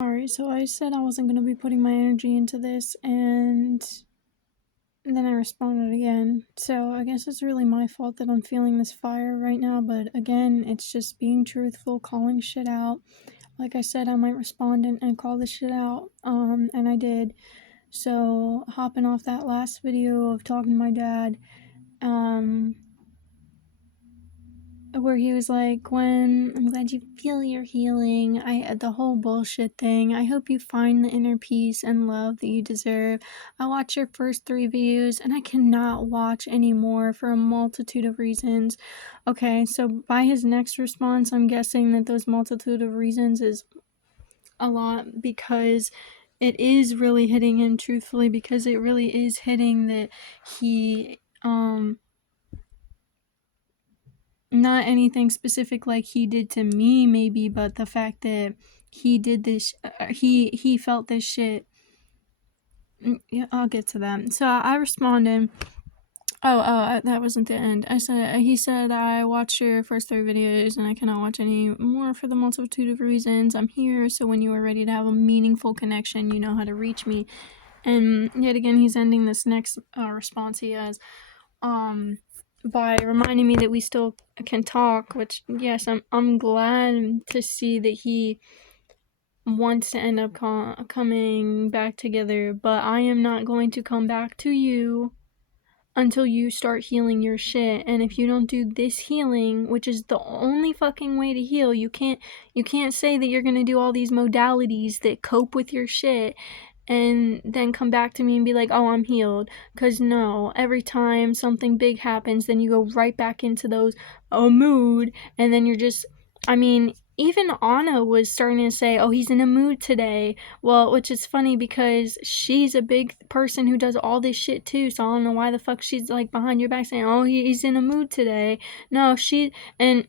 Alright, so I said I wasn't going to be putting my energy into this, and then I responded again. So I guess it's really my fault that I'm feeling this fire right now, but again, it's just being truthful, calling shit out. Like I said, I might respond and call this shit out, and I did. So, hopping off that last video of talking to my dad, where he was like, Gwen, I'm glad you feel your healing. The whole bullshit thing. I hope you find the inner peace and love that you deserve. I watched your first 3 videos and I cannot watch anymore for a multitude of reasons. Okay, so by his next response, I'm guessing that those multitude of reasons is a lot, because it is really hitting him truthfully, because it really is hitting that he, not anything specific like he did to me maybe, but the fact that he did this, he felt this shit. Yeah, I'll get to that. So I responded, that wasn't the end. He said, I watched your first 3 videos and I cannot watch any more for the multitude of reasons. I'm here, so when you are ready to have a meaningful connection, you know how to reach me. And yet again, he's ending this next response he has, by reminding me that we still can talk, which, yes, I'm glad to see that he wants to end up coming back together, but I am not going to come back to you until you start healing your shit. And if you don't do this healing, which is the only fucking way to heal, you can't say that you're gonna do all these modalities that cope with your shit and then come back to me and be like, oh, I'm healed. Because no, every time something big happens, then you go right back into those mood, and then you're just, I mean, even Anna was starting to say, oh, he's in a mood today. Well, which is funny because she's a big person who does all this shit too, so I don't know why the fuck she's like behind your back saying, oh, he's in a mood today. No, and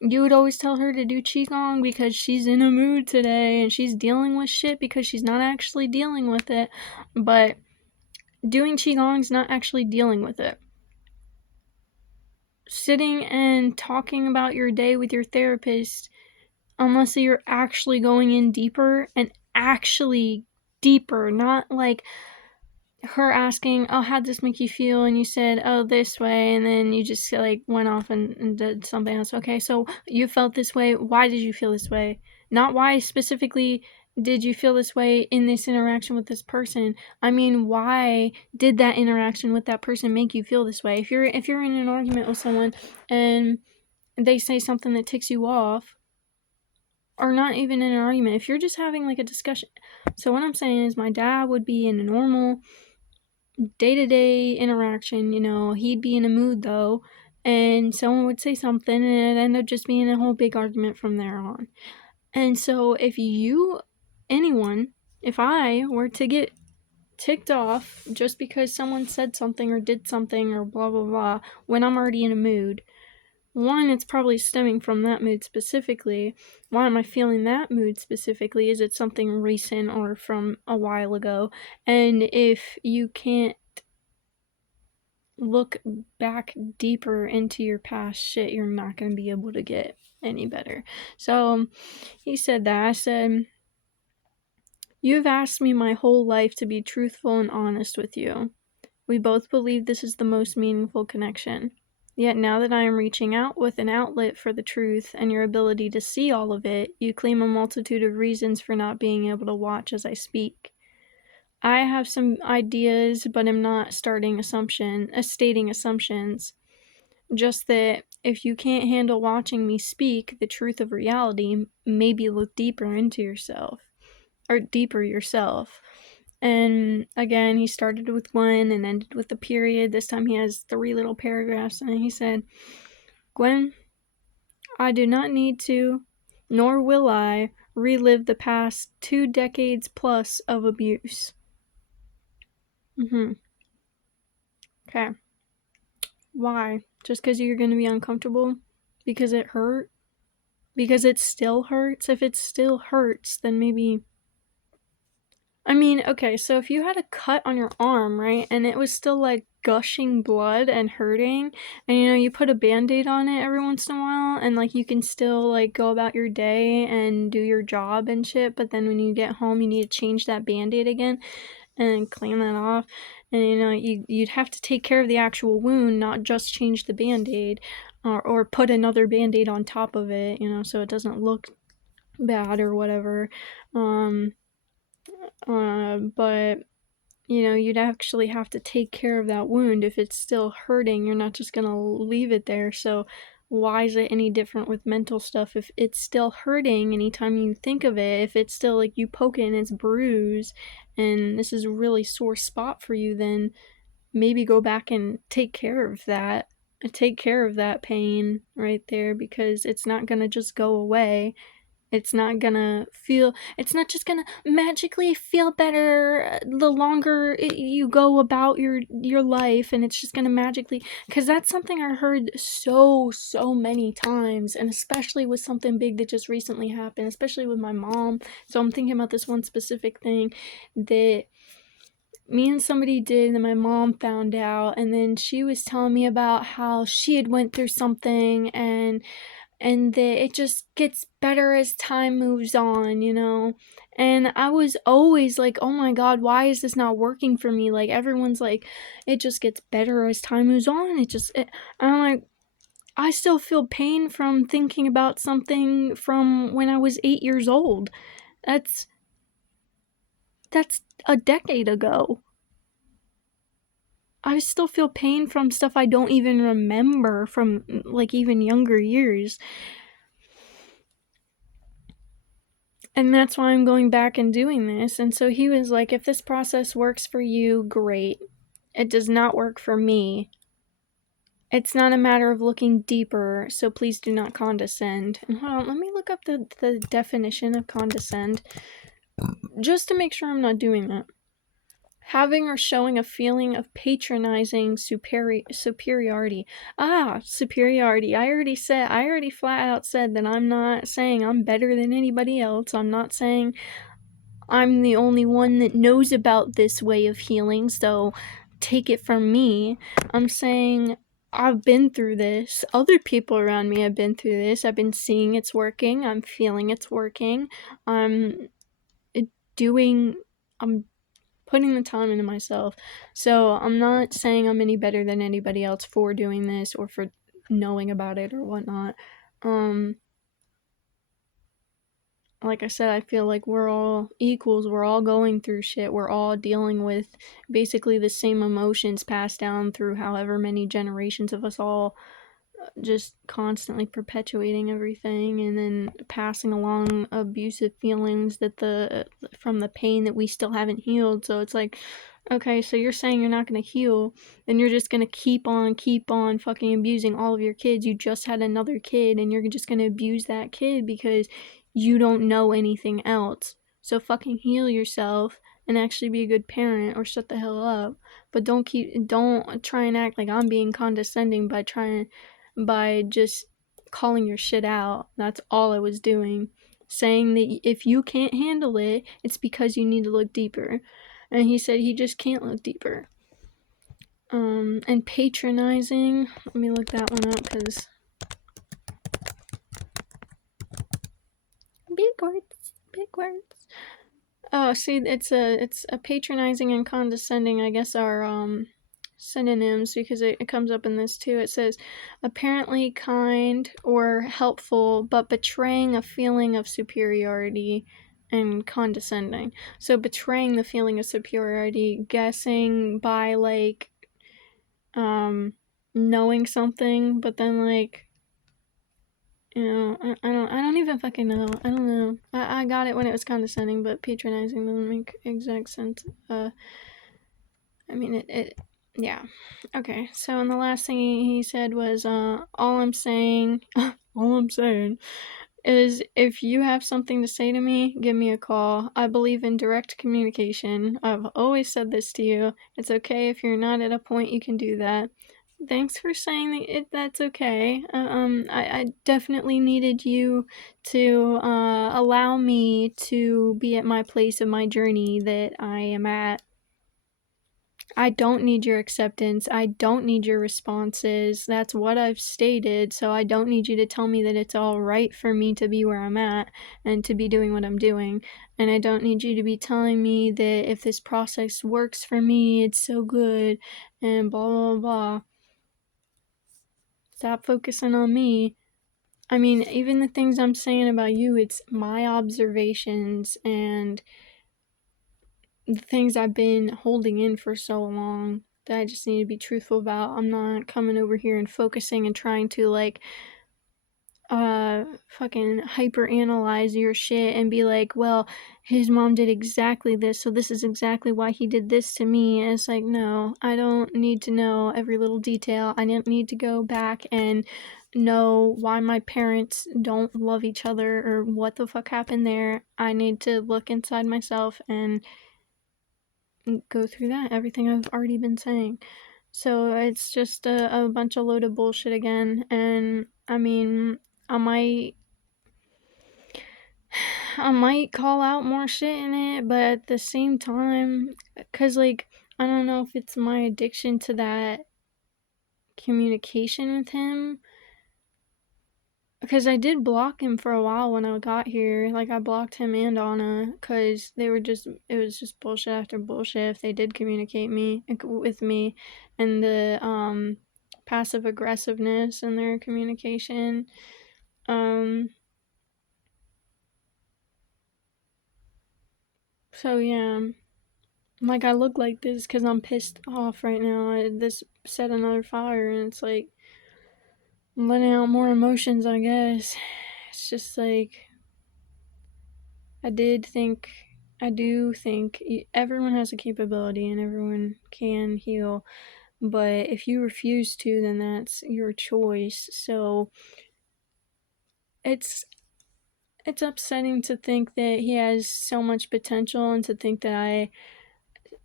you would always tell her to do Qigong because she's in a mood today and she's dealing with shit because she's not actually dealing with it. But doing Qigong's not actually dealing with it. Sitting and talking about your day with your therapist, unless you're actually going in deeper and actually deeper, not like her asking, oh, how'd this make you feel? And you said, oh, this way. And then you just like went off and did something else. Okay, so you felt this way. Why did you feel this way? Not why specifically did you feel this way in this interaction with this person. I mean, why did that interaction with that person make you feel this way? If you're in an argument with someone and they say something that ticks you off, or not even in an argument, if you're just having like a discussion. So what I'm saying is my dad would be in a normal day-to-day interaction, he'd be in a mood though, and someone would say something and it'd end up just being a whole big argument from there on. And so if I were to get ticked off just because someone said something or did something or blah blah blah when I'm already in a mood, one, it's probably stemming from that mood specifically. Why am I feeling that mood specifically? Is it something recent or from a while ago? And if you can't look back deeper into your past shit, you're not going to be able to get any better. So he said that. I said, you've asked me my whole life to be truthful and honest with you. We both believe this is the most meaningful connection. Yet now that I am reaching out with an outlet for the truth and your ability to see all of it, you claim a multitude of reasons for not being able to watch as I speak. I have some ideas, but am not stating assumptions. Just that if you can't handle watching me speak the truth of reality, maybe look deeper into yourself. Or deeper yourself. And again, he started with 1 and ended with a period. This time he has 3 little paragraphs, and he said, Gwen, I do not need to, nor will I, relive the past 2 decades plus of abuse. Okay. Why? Just because you're going to be uncomfortable? Because it hurt? Because it still hurts? If it still hurts, then maybe... I mean, okay, so if you had a cut on your arm, right, and it was still, like, gushing blood and hurting, and you put a band-aid on it every once in a while, and like you can still like go about your day and do your job and shit, but then when you get home you need to change that band-aid again and clean that off, and you'd have to take care of the actual wound, not just change the band-aid or put another band-aid on top of it, so it doesn't look bad or whatever. But you'd actually have to take care of that wound. If it's still hurting, you're not just gonna leave it there. So why is it any different with mental stuff? If it's still hurting anytime you think of it, if it's still like you poke it and it's bruised and this is a really sore spot for you, then maybe go back and take care of that. Take care of that pain right there, because it's not gonna just go away. It's not just gonna magically feel better the longer you go about your life, and it's just gonna magically, because that's something I heard so many times, and especially with something big that just recently happened, especially with my mom. So I'm thinking about this one specific thing that me and somebody did, and my mom found out, and then she was telling me about how she had went through something, and that it just gets better as time moves on, and I was always like, oh my god, why is this not working for me? Like, everyone's like, it just gets better as time moves on. I'm like, I still feel pain from thinking about something from when I was 8 years old. That's a decade ago. I still feel pain from stuff I don't even remember from like even younger years. And that's why I'm going back and doing this. And so he was like, if this process works for you, great. It does not work for me. It's not a matter of looking deeper, so please do not condescend. And hold on, let me look up the definition of condescend, just to make sure I'm not doing that. Having or showing a feeling of patronizing superiority. Superiority. I already flat out said that I'm not saying I'm better than anybody else. I'm not saying I'm the only one that knows about this way of healing, so take it from me. I'm saying I've been through this. Other people around me have been through this. I've been seeing it's working. I'm feeling it's working. I'm putting the time into myself. So I'm not saying I'm any better than anybody else for doing this or for knowing about it or whatnot. Like I said, I feel like we're all equals. We're all going through shit. We're all dealing with basically the same emotions passed down through however many generations of us all, just constantly perpetuating everything and then passing along abusive feelings from the pain that we still haven't healed. So it's like, okay, so you're saying you're not going to heal, then you're just going to keep on fucking abusing all of your kids. You just had another kid and you're just going to abuse that kid because you don't know anything else. So fucking heal yourself and actually be a good parent, or shut the hell up. But don't try and act like I'm being condescending by just calling your shit out. That's all I was doing. Saying that if you can't handle it, it's because you need to look deeper. And he said he just can't look deeper. And patronizing, let me look that one up, because big words. Oh, see, it's a patronizing and condescending, I guess, are synonyms, because it comes up in this too. It says apparently kind or helpful, but betraying a feeling of superiority and condescending. So betraying the feeling of superiority, guessing by like knowing something, but then like, I don't even fucking know. I don't know. I got it when it was condescending, but patronizing doesn't make exact sense. I mean, yeah. Okay, so and the last thing he said was, all I'm saying, all I'm saying is if you have something to say to me, give me a call. I believe in direct communication. I've always said this to you. It's okay if you're not at a point you can do that. Thanks for saying that's okay. I definitely needed you to allow me to be at my place of my journey that I am at. I don't need your acceptance. I don't need your responses. That's what I've stated. So I don't need you to tell me that it's all right for me to be where I'm at and to be doing what I'm doing. And I don't need you to be telling me that if this process works for me, it's so good and blah, blah, blah. Stop focusing on me. I mean, even the things I'm saying about you, it's my observations and the things I've been holding in for so long that I just need to be truthful about. I'm not coming over here and focusing and trying to like fucking hyper analyze your shit and be like, well, his mom did exactly this, so this is exactly why he did this to me. And it's like, no, I don't need to know every little detail. I don't need to go back and know why my parents don't love each other or what the fuck happened there. I need to look inside myself and go through that, everything I've already been saying. So it's just a bunch of load of bullshit again. And I mean, I might I might call out more shit in it, but at the same time, cause like I don't know if it's my addiction to that communication with him. Because I did block him for a while when I got here. Like, I blocked him and Anna because it was just bullshit after bullshit if they did communicate with me. And the, passive aggressiveness in their communication. Um, so yeah. Like, I look like this because I'm pissed off right now. This set another fire, and it's like, I'm letting out more emotions, I guess. It's just like, I do think everyone has a capability and everyone can heal, but if you refuse to, then that's your choice. So it's it's upsetting to think that he has so much potential and to think that I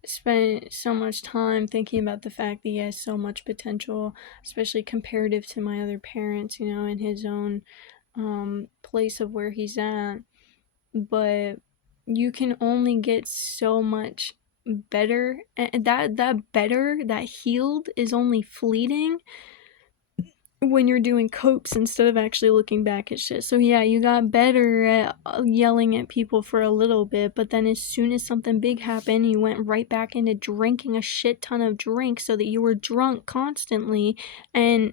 spent so much time thinking about the fact that he has so much potential, especially comparative to my other parents, in his own place of where he's at. But you can only get so much better, and that better, that healed, is only fleeting when you're doing copes instead of actually looking back at shit. So yeah, you got better at yelling at people for a little bit, but then as soon as something big happened, you went right back into drinking a shit ton of drink so that you were drunk constantly and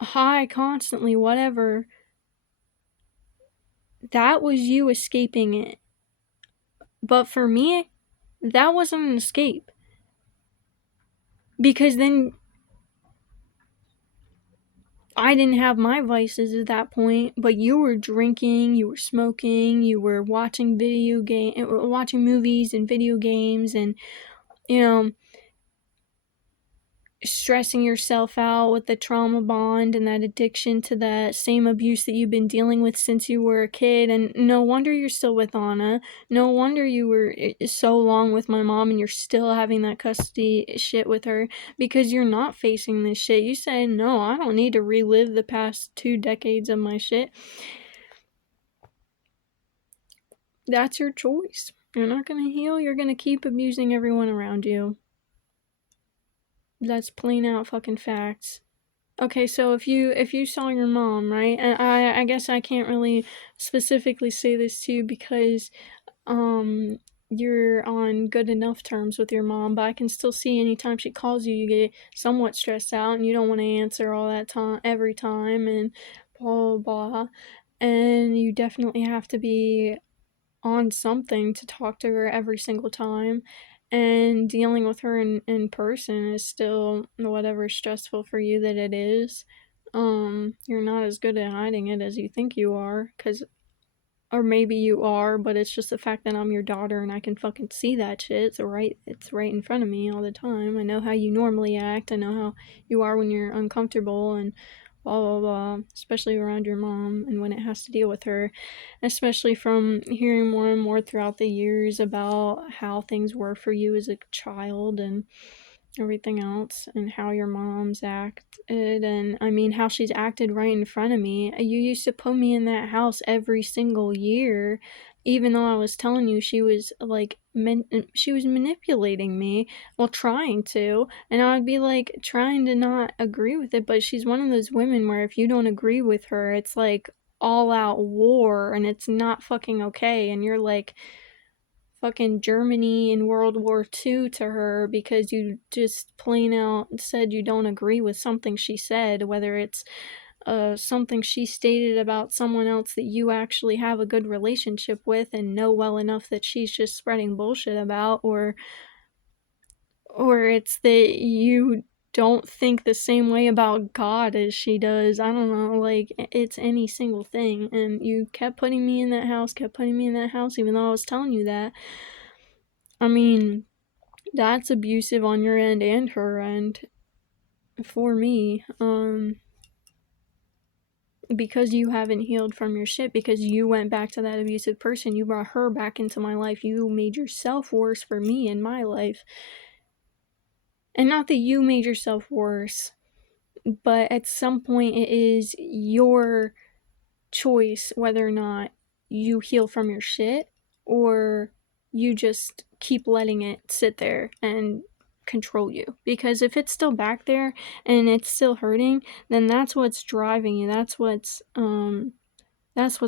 high constantly, whatever. That was you escaping it. But for me, that wasn't an escape. Because then I didn't have my vices at that point, but you were drinking, you were smoking, you were watching movies and video games, and you know, stressing yourself out with the trauma bond and that addiction to that same abuse that you've been dealing with since you were a kid. And no wonder you're still with Anna. No wonder you were so long with my mom and you're still having that custody shit with her, because you're not facing this shit. You said, no, I don't need to relive the past 2 decades of my shit. That's your choice. You're not gonna heal, you're gonna keep abusing everyone around you. That's plain out fucking facts. Okay, so if you saw your mom, right? And I guess I can't really specifically say this to you because um you're on good enough terms with your mom, but I can still see anytime she calls you, you get somewhat stressed out and you don't want to answer all that time every time and blah blah blah. And you definitely have to be on something to talk to her every single time. And dealing with her in person is still whatever stressful for you that it is. You're not as good at hiding it as you think you are, or maybe you are, but it's just the fact that I'm your daughter and I can fucking see that shit. It's right in front of me all the time. I know how you normally act. I know how you are when you're uncomfortable and blah blah blah, especially around your mom and when it has to deal with her, especially from hearing more and more throughout the years about how things were for you as a child and everything else, and how your mom's acted, and I mean how she's acted right in front of me. You used to put me in that house every single year even though I was telling you she was like she was manipulating me, well, trying to, and I would be like trying to not agree with it, but she's one of those women where if you don't agree with her, it's like all out war and it's not fucking okay, and you're like fucking Germany in World War II to her because you just plain out said you don't agree with something she said, whether it's something she stated about someone else that you actually have a good relationship with and know well enough that she's just spreading bullshit about, or it's that you don't think the same way about God as she does. I don't know, like, it's any single thing. And you kept putting me in that house, even though I was telling you that. I mean, that's abusive on your end and her end for me. Because you haven't healed from your shit, because you went back to that abusive person, you brought her back into my life, you made yourself worse for me in my life. And not that you made yourself worse, but at some point it is your choice whether or not you heal from your shit or you just keep letting it sit there and control you. Because if it's still back there and it's still hurting, then that's what's driving you. That's what's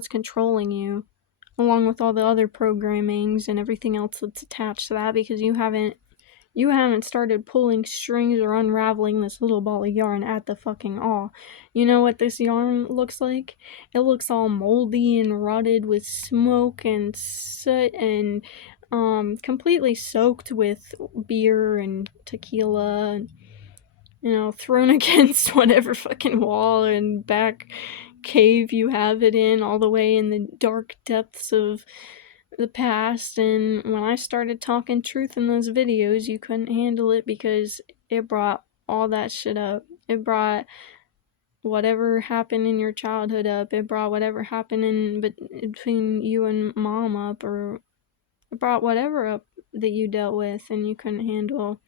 controlling you, along with all the other programmings and everything else that's attached to that, because you haven't started pulling strings or unraveling this little ball of yarn at the fucking all. You know what this yarn looks like? It looks all moldy and rotted with smoke and soot and completely soaked with beer and tequila and, you know, thrown against whatever fucking wall and back cave you have it in, all the way in the dark depths of the past. And when I started talking truth in those videos, you couldn't handle it because it brought all that shit up. It brought whatever happened in your childhood up. It brought whatever happened between you and mom up, or it brought whatever up that you dealt with and you couldn't handle.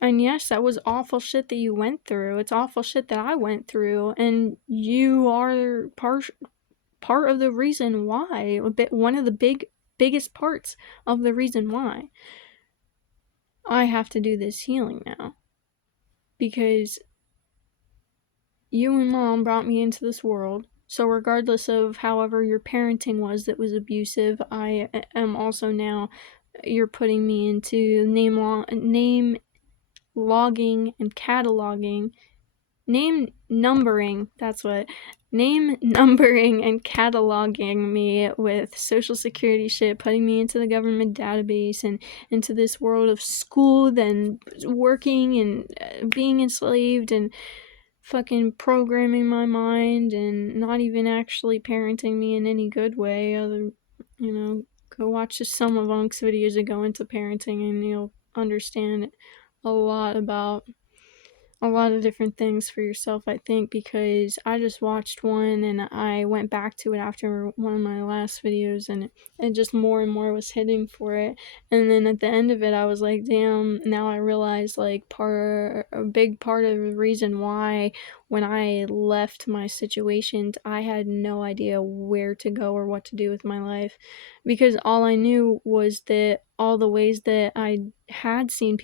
And yes, that was awful shit that you went through. It's awful shit that I went through, and you are part of the reason why. One of the biggest parts of the reason why I have to do this healing now. Because you and mom brought me into this world. So regardless of however your parenting was that was abusive, I am also now, you're putting me into name logging and cataloging, name numbering and cataloging me with social security shit, putting me into the government database and into this world of school, then working and being enslaved and fucking programming my mind and not even actually parenting me in any good way. Go watch some of Unk's videos that go into parenting and you'll understand a lot about a lot of different things for yourself, I think, because I just watched one and I went back to it after one of my last videos, and it just more and more was hitting for it. And then at the end of it, I was like, damn, now I realize, like, a big part of the reason why when I left my situations, I had no idea where to go or what to do with my life, because all I knew was that all the ways that I had seen people